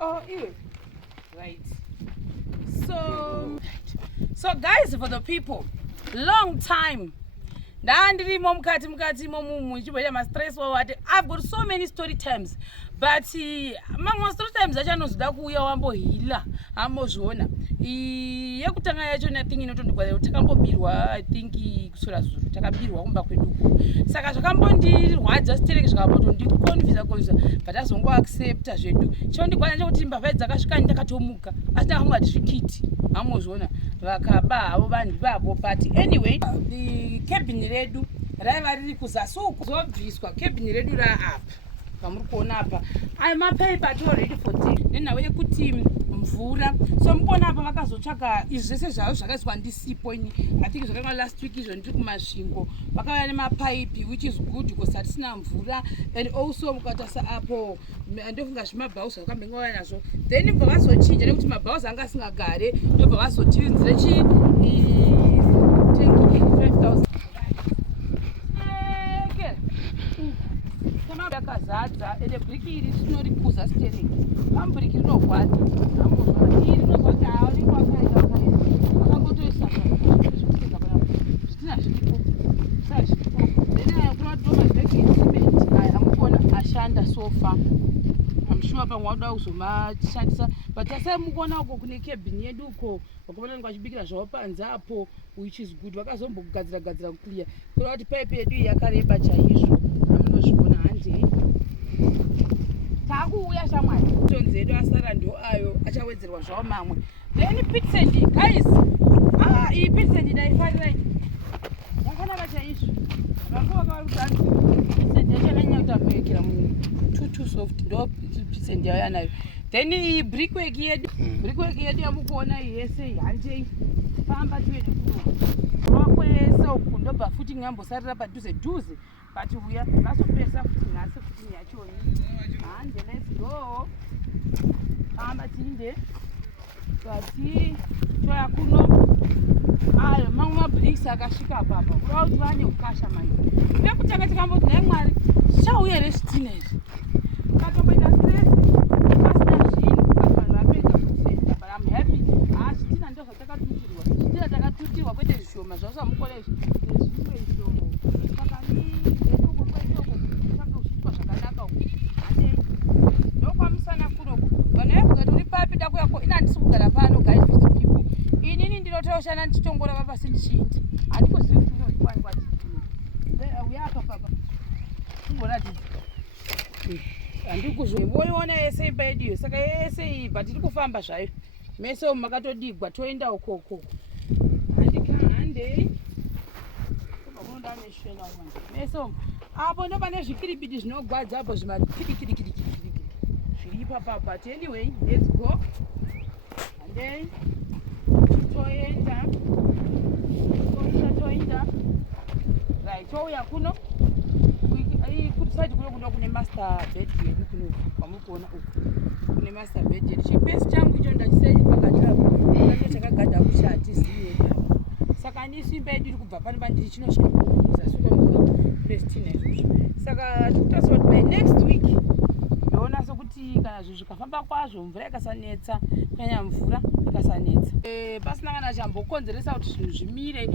Oh, right. So guys, for the people, long time. I've got so many story times, but mamwe story times achanozoda kuuya wambohila amozviona yekutanga yacho nathing inotondikwa takambobirwa I think kusora zuru takabirwa kumba kweduko saka zvakambondirwadza stereke zvakambondikonvisa but azongo accepta zvedu chondikwana chekuti mbavha dzakasvika ndakatomuka asina hamwe atizvikiti amozviona vakaba havo vanhu vavo but anyway the cabin redu raiva riri kuzasuku zobviswa cabin redu raapa pamuri kuona apa mapaper ati already 14 nenhau yekuti mvura so mukuona apa vakazotsvaga izvi zvese zvavo zvakaiswa ndisipo ini I think zvakanga last week izvo ndiri kumasvingo vakauya nemapaipi which is good because hatisina mvura and also mukatarisa apo ndofunga zvimabhauzi zvakambengauya nazvo then bva vazochinja nekuti mabhauzi anga asingagare ndobva vazotinzire chi 5,000 yakazadza ende bhiriki iri rinorikuza stereki pambiriki rinorwadza iri rinozoti haunenge wakaita wakangotoisa zvitina zviripo then kunotora mabhegi esimenti aya amukuona ashanda sofa amshuwa pamwe wakuda kuzomashandisa but asai mukuona uko kune cabin yedu uko wakaona vachibikira zvavo panze apo which is good vakazombogadzira kuclear kuona kuti paipi yedu iyi yakareba chaizvo amunozviona handei takuuya shamwari tonzi edu asara ndo ayo achawedzerwa zvavo mamwe then pitsendi guys iyi pitsendi ndaifarira yakanaka chaizvo vakavakavarudani pitsendi yachananyanya kuti amuekera munhu too soft ndo pitsendi yayo yanayo then iyi brickwork yedu yamukuona iyi yese handei famba tiende kuno yese uku ndobva futi ngambosarira padhuze but uya vasopesa futi nhasi kuti yachoni hande let's go famba tiinde kati toya kuno ayo mamwe mabricks akasvika papa kuda kuti vane ukasha manje ndekutanga tikamboti nai mwari zvichauya here zvitina izvi katomboita stress pasina zvinhu but vanhu vapedza kutenda but I'm happy zvitina ndo zvatakatutirwa zvitina takatutirwa kwete zvishoma zvavo zvamukona izvi nezvimwe izvo saka zvakanaka uku handei ndokwamusana kunoku vanhu vaivugati uri papi dakuyako ina handisi kugara pano guys for the people inini ndinotoshana ndichitongora pasi ndichiita handikuzivi kuti unozvikwanirwa uya apa papa kumboratidza handikuzvoiona yese imba yedu iyo saka yese iyi but tiri kufamba zvayo mese umu makatodigwa toenda ukoko handei kunodanesvena umwe mese umu apo ndo pane zvikiribidi zvinogwadza apo zvimakirikirikirikiri zviri ipapa but anyway let's go handei toenda right touya kuno kusaidi kuno kuno kune master bed yedu kuno kwamuri kuona uku kune master bed yedu chipesi changu icho ndachisai pakati apo kacho chakagadha kuti hatizive saka nisimba yedu iri kubva pano pandiri chinosvika kuzasuka munestina izvozvo saka tikutasira kuti by next week ndoona sokuti kana zvinhu zvikafamba kwazvo mvura ikasanetsa kunyanya mvura ikasanetsa pasina kana chambokonzeresa kuti zvinhu zvimire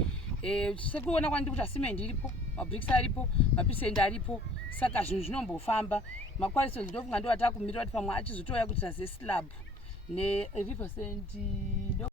sekuona kwandiri kuti asimendi iripo mabricks aripo mapisendi aripo saka zvinhu zvinombofamba makwarisons ndofunga ndo atakumirira kuti pamwe achizotoya kuita zeslab nerivercent